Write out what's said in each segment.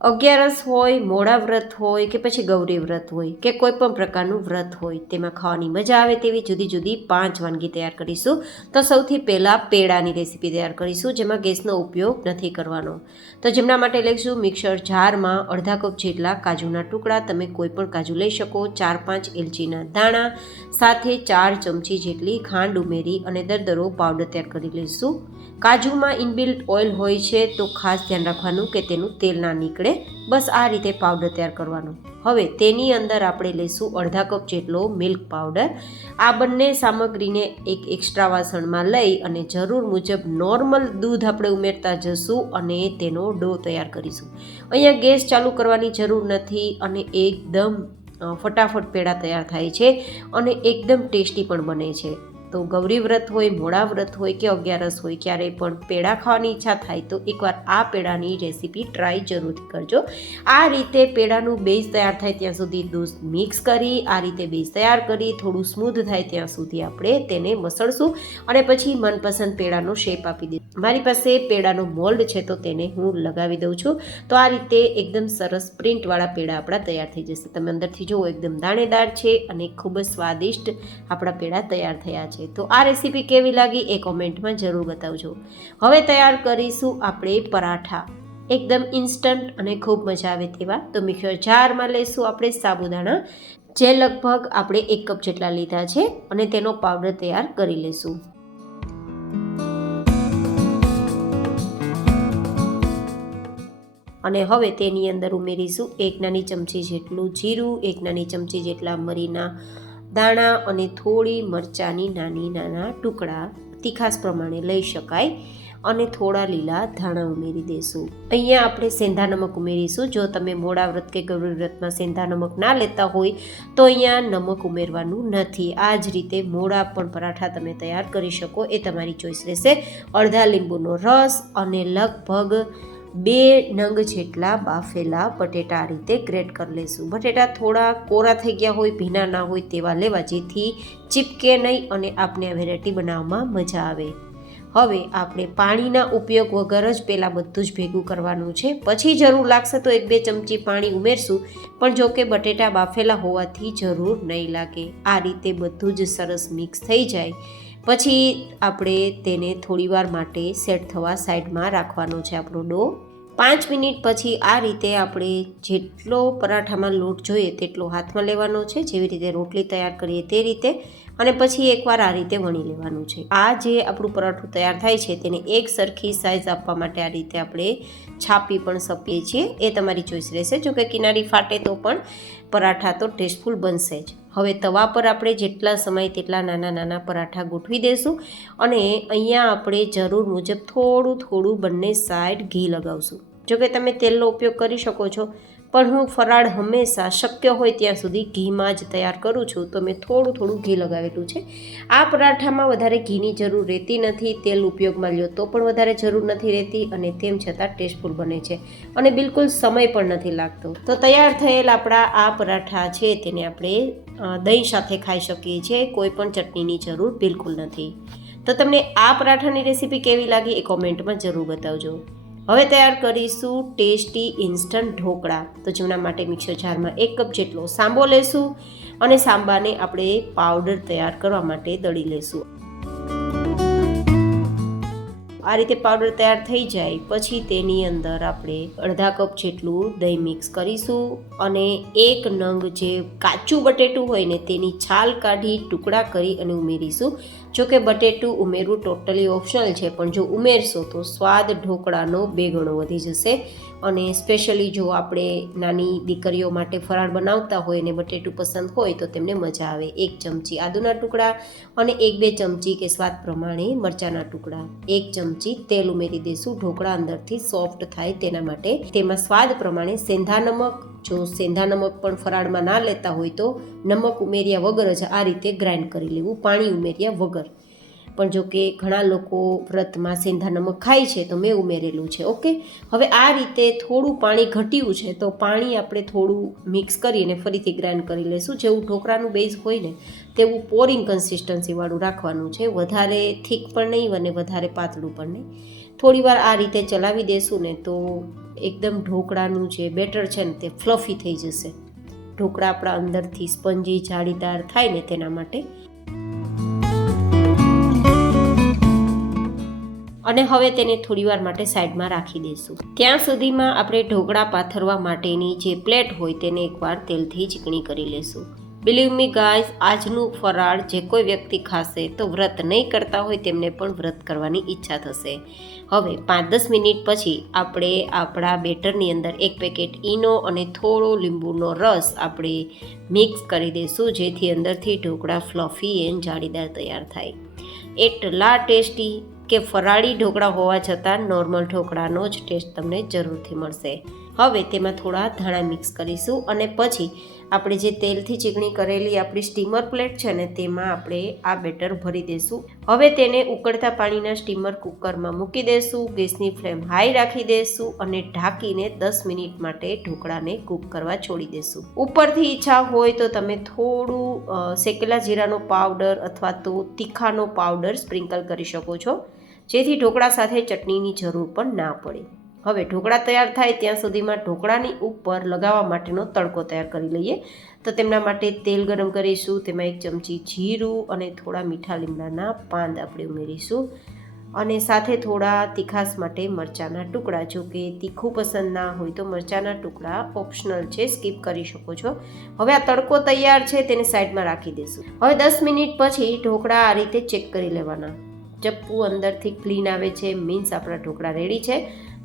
અગિયારસ હોય, મોડા વ્રત હોય કે પછી ગૌરી વ્રત હોય કે કોઈ પણ પ્રકારનું વ્રત હોય, તેમાં ખાવાની મજા આવે તેવી જુદી જુદી 5 વાનગી તૈયાર કરીશું. તો સૌથી પહેલાં પેડાની રેસીપી તૈયાર કરીશું, જેમાં ગેસનો ઉપયોગ નથી કરવાનો. તો જેમના માટે લઈશું મિક્સર જારમાં અડધા કપ જેટલા કાજુના ટુકડા, તમે કોઈ પણ કાજુ લઈ શકો, 4-5 એલચીના દાણા, સાથે 4 ચમચી જેટલી ખાંડ ઉમેરી અને દરદરો પાવડર તૈયાર કરી લઈશું. કાજુમાં ઇનબિલ્ટ ઓઇલ હોય છે, તો ખાસ ધ્યાન રાખવાનું કે તેનું તેલ ના નીકળે. બસ આ રીતે પાવડર તૈયાર કરવાનો. હવે તેની અંદર આપણે લઈશું અડધા કપ જેટલો મિલ્ક પાવડર. આ બંને સામગ્રીને એક એક્સ્ટ્રા વાસણમાં લઈ અને જરૂર મુજબ નોર્મલ દૂધ આપણે ઉમેરતા જશું અને તેનો ડો તૈયાર કરીશું. અહીંયા ગેસ ચાલુ કરવાની જરૂર નથી અને એકદમ ફટાફટ પેડા તૈયાર થાય છે અને એકદમ ટેસ્ટી પણ બને છે. તો ગૌરી વ્રત હોય, મોડા વ્રત હોય કે અગિયારસ હોય, ક્યારેય પણ પેડા ખાવાની ઈચ્છા થાય તો એકવાર આ પેડાની રેસીપી ટ્રાય જરૂરથી કરજો. આ રીતે પેડાનું બેઝ તૈયાર થાય ત્યાં સુધી દૂધ મિક્સ કરી, આ રીતે બેઝ તૈયાર કરી થોડું સ્મૂધ થાય ત્યાં સુધી આપણે તેને મસળશું અને પછી મનપસંદ પેડાનો શેપ આપી દઈશું. મારી પાસે પેડાનો મોલ્ડ છે તો તેને હું લગાવી દઉં છું. તો આ રીતે એકદમ સરસ પ્રિન્ટવાળા પેડા આપણા તૈયાર થઈ જશે. તમે અંદરથી જુઓ એકદમ દાણેદાર છે અને ખૂબ જ સ્વાદિષ્ટ આપણા પેડા તૈયાર થયા છે. તો આ રેસીપી કેવી લાગી એ કોમેન્ટમાં જરૂર બતાવજો. હવે તૈયાર કરીશું આપણે પરાઠા, એકદમ ઇન્સ્ટન્ટ અને ખૂબ મજા આવે તેવા. તો મિક્સર જારમાં લઈશું આપણે સાબુદાણા, જે લગભગ આપણે 1 કપ જેટલા લીધા છે અને તેનો પાવડર તૈયાર કરી લઈશું. અને હવે તેની અંદર ઉમેરીશું 1 નાની ચમચી જેટલું જીરું, 1 નાની ચમચી જેટલા મરીના દાણા અને થોડી મરચાંની નાના ટુકડા, તીખાસ પ્રમાણે લઈ શકાય, અને થોડા લીલા ધાણા ઉમેરી દઈશું. અહીંયા આપણે સેંધા નમક ઉમેરીશું. જો તમે મોડા વ્રત કે ગૌરી વ્રતમાં સેંધા નમક ના લેતા હોય તો અહીંયા નમક ઉમેરવાનું નથી. આ જ રીતે મોડા પણ પરાઠા તમે તૈયાર કરી શકો, એ તમારી ચોઈસ રહેશે. અડધા લીંબુનો રસ અને લગભગ 2 નંગ જેટલા બાફેલા બટેટા આ રીતે ગ્રેટ કરી લઈશું. બટેટા થોડા કોરા થઈ ગયા હોય, ભીના ના હોય તેવા લેવા, જેથી ચીપકે નહીં અને આપણે આ વેરાયટી બનાવવામાં મજા આવે. હવે આપણે પાણીના ઉપયોગ વગર જ પહેલાં બધું જ ભેગું કરવાનું છે, પછી જરૂર લાગશે તો 1-2 ચમચી પાણી ઉમેરશું, પણ જો કે બટેટા બાફેલા હોવાથી જરૂર નહીં લાગે. આ રીતે બધું જ સરસ મિક્સ થઈ જાય પછી આપણે તેને થોડીવાર માટે સેટ થવા સાઈડમાં રાખવાનો છે આપણો ડો. 5 મિનિટ પછી આ રીતે આપણે જેટલો પરાઠામાં લોટ જોઈએ તેટલો હાથમાં લેવાનો છે, જેવી રીતે રોટલી તૈયાર કરીએ તે રીતે, અને પછી એકવાર આ રીતે વણી લેવાનું છે. આ જે આપણું પરાઠું તૈયાર થાય છે તેને એક સરખી સાઇઝ આપવા માટે આ રીતે આપણે છાપી પણ શકીએ છીએ, એ તમારી ચોઈસ રહેશે. જો કે કિનારી ફાટે તો પણ પરાઠા તો ટેસ્ટફુલ બનશે જ. હવે તવા પર આપણે જેટલા સમય તેટલા નાના પરાઠા ગોઠવી દઈશું અને અહીંયા આપણે જરૂર મુજબ થોડું બંને સાઈડ ઘી લગાવશું. જો કે તમે તેલનો ઉપયોગ કરી શકો છો, પણ હું ફરાળ હંમેશા શક્ય હોય ત્યાં સુધી ઘીમાં જ તૈયાર કરું છું, તો મેં થોડું ઘી લગાવેલું છે. આ પરાઠામાં વધારે ઘીની જરૂર રહેતી નથી, તેલ ઉપયોગમાં લ્યો તો પણ વધારે જરૂર નથી રહેતી, અને તેમ છતાં ટેસ્ટફુલ બને છે અને બિલકુલ સમય પણ નથી લાગતો. તો તૈયાર થયેલ આપણા આ પરાઠા છે તેને આપણે દહીં સાથે ખાઈ શકીએ છીએ, કોઈ પણ ચટણીની જરૂર બિલકુલ નથી. તો તમને આ પરાઠાની રેસીપી કેવી લાગી એ કોમેન્ટમાં જરૂર બતાવજો. હવે તૈયાર કરીશું ટેસ્ટી ઇન્સ્ટન્ટ ઢોકળા. તો જેમના માટે મિક્સર જારમાં 1 કપ જેટલો સાંબો લેશું અને સાંબાને આપણે પાવડર તૈયાર કરવા માટે દળી લેશું. આ રીતે પાવડર તૈયાર થઈ જાય પછી તેની અંદર આપણે અડધા કપ જેટલું દહીં મિક્સ કરીશું અને 1 નંગ જે કાચું બટેટું હોય ને તેની છાલ કાઢી ટુકડા કરી અને ઉમેરીશું. જો કે બટેટું ઉમેરવું ટોટલી ઓપ્શનલ છે, પણ જો ઉમેરશો તો સ્વાદ ઢોકળાનો 2 ગણો વધી જશે. અને સ્પેશિયલી જો આપણે નાની દીકરીઓ માટે ફરાળ બનાવતા હોય અને બટેટું પસંદ હોય તો તેમને મજા આવે. 1 ચમચી આદુના ટુકડા અને 1-2 ચમચી કે સ્વાદ પ્રમાણે મરચાંના ટુકડા, 1 ચમચી તેલ ઉમેરી દઈશું ઢોકળા અંદરથી સોફ્ટ થાય તેના માટે. તેમાં સ્વાદ પ્રમાણે સેંધા નમક, જો સેંધા નમક પણ ફરાળમાં ના લેતા હોય તો નમક ઉમેર્યા વગર જ આ રીતે ગ્રાઇન્ડ કરી લેવું, પાણી ઉમેર્યા વગર. પણ જો કે ઘણા લોકો વ્રતમાં સેંધા નમક ખાય છે તો મેં ઉમેરેલું છે. ઓકે, હવે આ રીતે થોડું પાણી ઘટ્યું છે તો પાણી આપણે થોડું મિક્સ કરીને ફરીથી ગ્રાઇન્ડ કરી લઈશું. જેવું ઢોકળાનું બેઝ હોય ને તેવું પોરિંગ કન્સિસ્ટન્સીવાળું રાખવાનું છે, વધારે થીક પણ નહીં અને વધારે પાતળું પણ નહીં. થોડીવાર આ રીતે ચલાવી દેશું ને તો એકદમ ઢોકળાનું જે બેટર છે ને તે ફ્લફી થઈ જશે. ઢોકળા આપણા અંદરથી સ્પંજી જાળીદાર થાય ને તેના માટે. અને હવે તેને થોડીવાર માટે સાઈડમાં રાખી દઈશું. ત્યાં સુધીમાં આપણે ઢોકળા પાથરવા માટેની જે પ્લેટ હોય તેને એકવાર તેલથી ચીકણી કરી લેશું. બિલીવ મી ગાઈઝ, આજનું ફરાળ જે કોઈ વ્યક્તિ ખાશે તો વ્રત નહીં કરતા હોય તેમને પણ વ્રત કરવાની ઈચ્છા થશે. હવે 5-10 મિનિટ પછી આપણે આપણા બેટરની અંદર 1 પેકેટ ઈનો અને થોડો લીંબુનો રસ આપણે મિક્સ કરી દઈશું, જેથી અંદરથી ઢોકળા ફ્લફી એન્ડ જાળીદાર તૈયાર થાય. એટલા ટેસ્ટી કે ફરાળી ઢોકળા હોવા છતાં નોર્મલ ઢોકળાનો જ ટેસ્ટ તમને જરૂરથી મળશે. હવે તેમાં થોડા ધાણા મિક્સ કરીશું અને પછી આપણે જે તેલથી ચીકણી કરેલી આપણી સ્ટીમર પ્લેટ છે ને તેમાં આપણે આ બેટર ભરી દઈશું. હવે તેને ઉકળતા પાણીના સ્ટીમર કુકરમાં મૂકી દઈશું. ગેસની ફ્લેમ હાઈ રાખી દઈશું અને ઢાંકીને 10 મિનિટ માટે ઢોકળાને કૂક કરવા છોડી દઈશું. ઉપરથી ઈચ્છા હોય તો તમે થોડું શેકેલા જીરાનો પાવડર અથવા તો તીખાનો પાવડર સ્પ્રિંકલ કરી શકો છો, જેથી ઢોકળા સાથે ચટણીની જરૂર પણ ના પડે. હવે ઢોકળા તૈયાર થાય ત્યાં સુધીમાં ઢોકળાની ઉપર લગાવવા માટેનો તડકો તૈયાર કરી લઈએ. તો તેમના માટે તેલ ગરમ કરીશું. તેમાં 1 ચમચી જીરું અને થોડા મીઠા લીમડાના પાન આપણે ઉમેરીશું અને સાથે થોડા તીખાસ માટે મરચાંના ટુકડા. જો કે તીખું પસંદ ના હોય તો મરચાંના ટુકડા ઓપ્શનલ છે, સ્કીપ કરી શકો છો. હવે આ તડકો તૈયાર છે, તેને સાઈડમાં રાખી દઈશું. હવે 10 મિનિટ પછી ઢોકળા આ રીતે ચેક કરી લેવાના. ચપ્પુ અંદરથી ક્લીન આવે છે, મીન્સ આપણા ઢોકળા રેડી છે.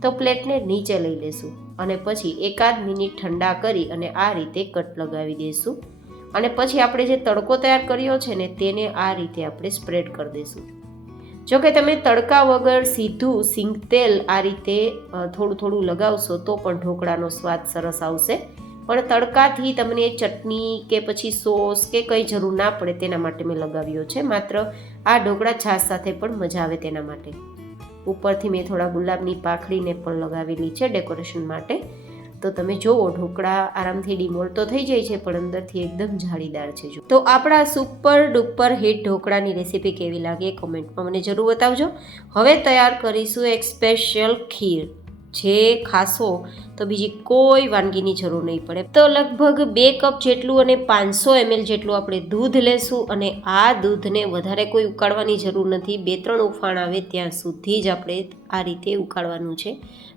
તો પ્લેટને નીચે લઈ લેશું અને પછી 1-8 મિનિટ ઠંડા કરી અને આ રીતે કટ લગાવી દઈશું. અને પછી આપણે જે તડકો તૈયાર કર્યો છે ને તેને આ રીતે આપણે સ્પ્રેડ કરી દઈશું. જો કે તમે તડકા વગર સીધું સિંગ તેલ આ રીતે થોડું થોડું લગાવશો તો પણ ઢોકળાનો સ્વાદ સરસ આવશે. પણ તડકાથી તમને ચટણી કે પછી સોસ કે કંઈ જરૂર ના પડે તેના માટે મેં લગાવ્યો છે. માત્ર આ ઢોકળા છાશ સાથે પણ મજા આવે તેના માટે. ઉપરથી મેં થોડા ગુલાબની પાંખડીને પણ લગાવેલી છે ડેકોરેશન માટે. તો તમે જુઓ ઢોકળા આરામથી ડિમોલ્ડ તો થઈ જાય છે પણ અંદરથી એકદમ જાળીદાર છે. તો આપણા સુપર ડુપર હિટ ઢોકળાની રેસીપી કેવી લાગે કોમેન્ટમાં મને જરૂર બતાવજો. હવે તૈયાર કરીશું એક સ્પેશિયલ ખીર, જે ખાશો તો બીજી કોઈ વાનગીની જરૂર નહીં પડે. તો લગભગ 2 કપ જેટલું અને 500 ml જેટલું આપણે દૂધ લેશું અને આ દૂધને વધારે કોઈ ઉકાળવાની જરૂર નથી. 2-3 ઉફાણ આવે ત્યાં સુધી જ આપણે આ રીતે ઉકાળવાનું છે.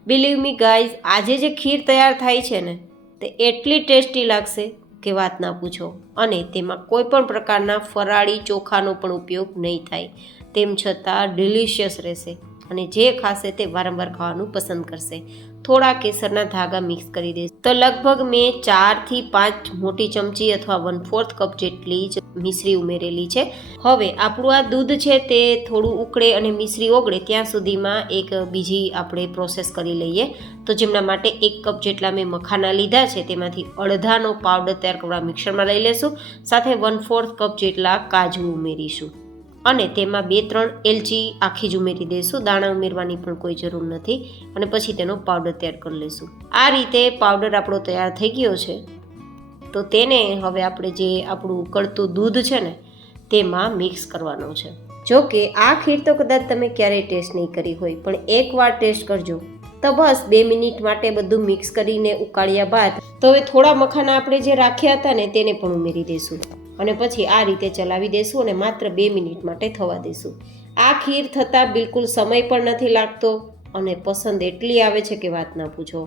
બિલીવ મી ગાઈઝ, આજે જે ખીર તૈયાર થાય છે ને તે એટલી ટેસ્ટી લાગશે કે વાત ના પૂછો. અને તેમાં કોઈ પણ પ્રકારના ફરાળી ચોખાનો પણ ઉપયોગ નહીં થાય, તેમ છતાં ડિલિશિયસ રહેશે અને જે ખાશે તે વારંવાર ખાવાનું પસંદ કરશે. થોડા કેસરના ધાગા મિક્સ કરી દઈશ. તો લગભગ મેં 4 થી 5 મોટી ચમચી અથવા 1/4 કપ જેટલી જ મિશ્રી ઉમેરેલી છે. હવે આપણું આ દૂધ છે તે થોડું ઉકળે અને મિશ્રી ઓગળે ત્યાં સુધીમાં એક બીજી આપણે પ્રોસેસ કરી લઈએ. તો જેમના માટે 1 કપ જેટલા મેં મખાના લીધા છે તેમાંથી અડધાનો પાવડર તૈયાર કરવા મિક્સરમાં લઈ લેશું. સાથે 1/4 કપ જેટલા કાજુ ઉમેરીશું અને તેમાં 2-3 એલચી આખી જ ઉમેરી દઈશું. દાણા ઉમેરવાની પણ કોઈ જરૂર નથી. અને પછી તેનો પાવડર તૈયાર કરી લઈશું. આ રીતે પાવડર આપણો તૈયાર થઈ ગયો છે. તો તેને હવે આપણે જે આપણું ઉકળતું દૂધ છે ને તેમાં મિક્સ કરવાનો છે. જો કે આ ખીર તો કદાચ તમે ક્યારેય ટેસ્ટ નહીં કરી હોય, પણ એકવાર ટેસ્ટ કરજો. તો બસ 2 મિનિટ માટે બધું મિક્સ કરીને ઉકાળ્યા બાદ તો હવે થોડા મખાના આપણે જે રાખ્યા હતા ને તેને પણ ઉમેરી દઈશું અને પછી આ રીતે ચલાવી દઈશું અને માત્ર 2 મિનિટ માટે થવા દઈશું. આ ખીર થતાં બિલકુલ સમય પણ નથી લાગતો અને પસંદ એટલી આવે છે કે વાત ના પૂછો.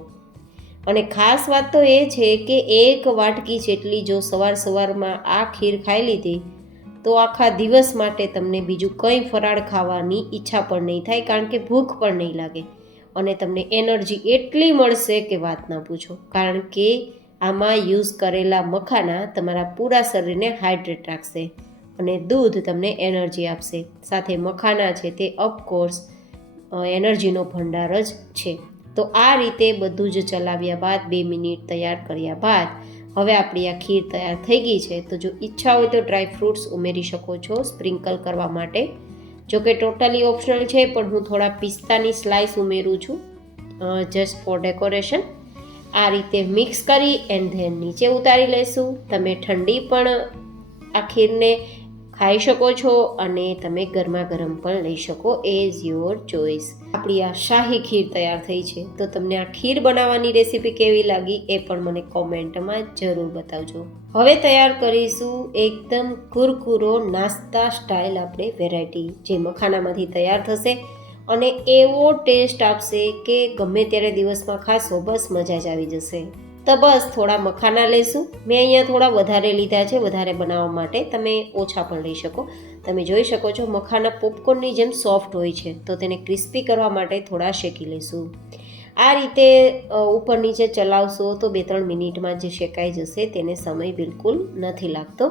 અને ખાસ વાત તો એ છે કે 1 વાટકી જેટલી જો સવારમાં આ ખીર ખાઈ લીધી તો આખા દિવસ માટે તમને બીજું કંઈ ફરાળ ખાવાની ઈચ્છા પણ નહીં થાય, કારણ કે ભૂખ પણ નહીં લાગે અને તમને એનર્જી એટલી મળશે કે વાત ના પૂછો. કારણ કે આમાં યુઝ કરેલા મખાના તમારા પૂરા શરીરને હાઇડ્રેટ રાખશે અને દૂધ તમને એનર્જી આપશે. સાથે મખાના છે તે ઓફકોર્સ એનર્જીનો ભંડાર જ છે. તો આ રીતે બધું જ ચલાવ્યા બાદ 2 મિનિટ તૈયાર કર્યા બાદ હવે આપણી આ ખીર તૈયાર થઈ ગઈ છે. તો જો ઈચ્છા હોય તો ડ્રાય ફ્રૂટ્સ ઉમેરી શકો છો સ્પ્રિંકલ કરવા માટે. જો કે ટોટલી ઓપ્શનલ છે, પણ હું થોડા પિસ્તાની સ્લાઇસ ઉમેરું છું જસ્ટ ફોર ડેકોરેશન. આ રીતે મિક્સ કરી એન્ડ ધેન નીચે ઉતારી લઈશું. તમે ઠંડી પણ આ ખીરને ખાઈ શકો છો અને તમે ગરમા ગરમ પણ લઈ શકો, એઝ યોર ચોઇસ. આપણી આ શાહી ખીર તૈયાર થઈ છે. તો તમને આ ખીર બનાવવાની રેસીપી કેવી લાગી એ પણ મને કોમેન્ટમાં જરૂર બતાવજો. હવે તૈયાર કરીશું એકદમ કુરકુરો નાસ્તા સ્ટાઇલ આપણે વેરાયટી, જે મખાનામાંથી તૈયાર થશે અને એવો ટેસ્ટ આપશે કે ગમે ત્યારે દિવસમાં ખાશો બસ મજા જ આવી જશે. તો બસ થોડા મખાના લેશું. મેં અહીંયા થોડા વધારે લીધા છે વધારે બનાવવા માટે, તમે ઓછા પણ લઈ શકો. તમે જોઈ શકો છો મખાના પોપકોર્નની જેમ સોફ્ટ હોય છે, તો તેને ક્રિસ્પી કરવા માટે થોડા શેકી લઈશું. આ રીતે ઉપર નીચે ચલાવશો તો 2-3 મિનિટમાં જે શેકાઈ જશે, તેને સમય બિલકુલ નથી લાગતો.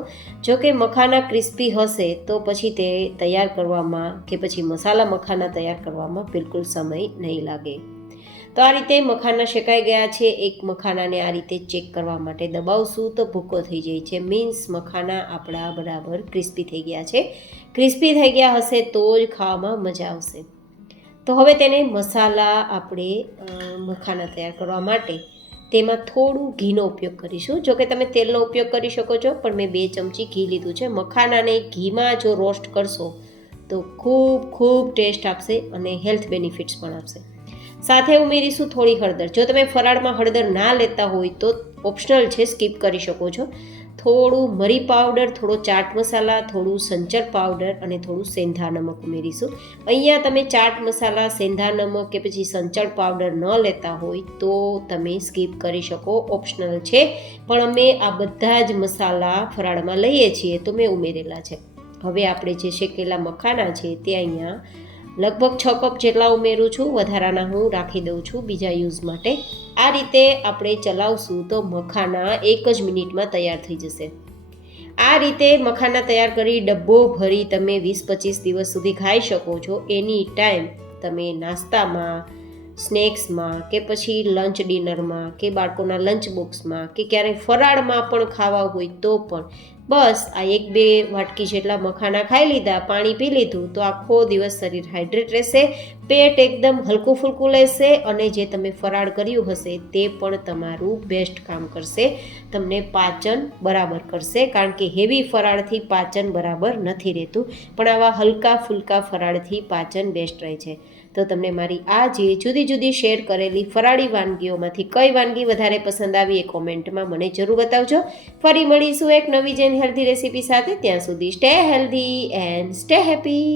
જો કે મખાના ક્રિસ્પી હશે તો પછી તે તૈયાર કરવામાં કે પછી મસાલા મખાના તૈયાર કરવામાં બિલકુલ સમય નહીં લાગે. તો આ રીતે મખાના શેકાઈ ગયા છે. એક મખાનાને આ રીતે ચેક કરવા માટે દબાવશું તો ભૂકો થઈ જાય છે, મીન્સ મખાના આપણા બરાબર ક્રિસ્પી થઈ ગયા છે. ક્રિસ્પી થઈ ગયા હશે તો જ ખાવામાં મજા આવશે. તો હવે તેને મસાલા આપણે મખાના તૈયાર કરવા માટે તેમાં થોડું ઘીનો ઉપયોગ કરીશું. જો કે તમે તેલનો ઉપયોગ કરી શકો છો, પણ મેં 2 ચમચી ઘી લીધું છે. મખાનાને ઘીમાં જો રોસ્ટ કરશો તો ખૂબ ટેસ્ટ આપશે અને હેલ્થ બેનિફિટ્સ પણ આપશે. સાથે ઉમેરીશું થોડી હળદર. જો તમે ફરાળમાં હળદર ના લેતા હોય તો ઓપ્શનલ છે, સ્કીપ કરી શકો છો. થોડું મરી પાવડર, થોડો ચાટ મસાલા, થોડું સંચર પાવડર અને થોડું સેંધા નમક ઉમેરીશું. અહીંયા તમે ચાટ મસાલા, સેંધા નમક કે પછી સંચર પાવડર ન લેતા હોય તો તમે સ્કીપ કરી શકો, ઓપ્શનલ છે. પણ અમે આ બધા જ મસાલા ફરાળમાં લઈએ છીએ તો મેં ઉમેરેલા છે. હવે આપણે જે શેકેલા મખાના છે તે અહીંયા લગભગ 6 કપ જેટલા ઉમેરું છું. વધારાના હું રાખી દઉં છું બીજા યુઝ માટે. આ રીતે આપણે ચલાવશું તો મખાના 1 જ મિનિટમાં તૈયાર થઈ જશે. આ રીતે મખાના તૈયાર કરી ડબ્બો ભરી તમે 20-25 દિવસ સુધી ખાઈ શકો છો. એની ટાઈમ તમે નાસ્તામાં, સ્નેક્સમાં કે પછી લંચ ડિનરમાં કે બાળકોના લંચ બોક્સમાં કે ક્યારેય ફરાળમાં પણ ખાવા હોય તો પણ બસ આ 1-2 વાટકી જેટલા મખાના ખાઈ લીધા, પાણી પી લીધું તો આખો દિવસ શરીર હાઇડ્રેટ રહેશે, પેટ એકદમ હલકું ફૂલકું રહેશે અને જે તમે ફરાળ કર્યું હશે તે પણ તમારું બેસ્ટ કામ કરશે. તમને પાચન બરાબર કરશે, કારણ કે હેવી ફરાળથી પાચન બરાબર નથી રહેતું, પણ આવા હલકા ફૂલકા ફરાળથી પાચન બેસ્ટ રહે છે. તો તમને મારી આ જે જુદી શેર કરેલી ફરાળી વાનગીઓમાંથી કઈ વાનગી વધારે પસંદ આવી એ કોમેન્ટમાં મને જરૂર બતાવજો. ફરી મળીશું એક નવી હેલ્ધી રેસીપી સાથે. ત્યાં સુધી stay healthy and stay happy.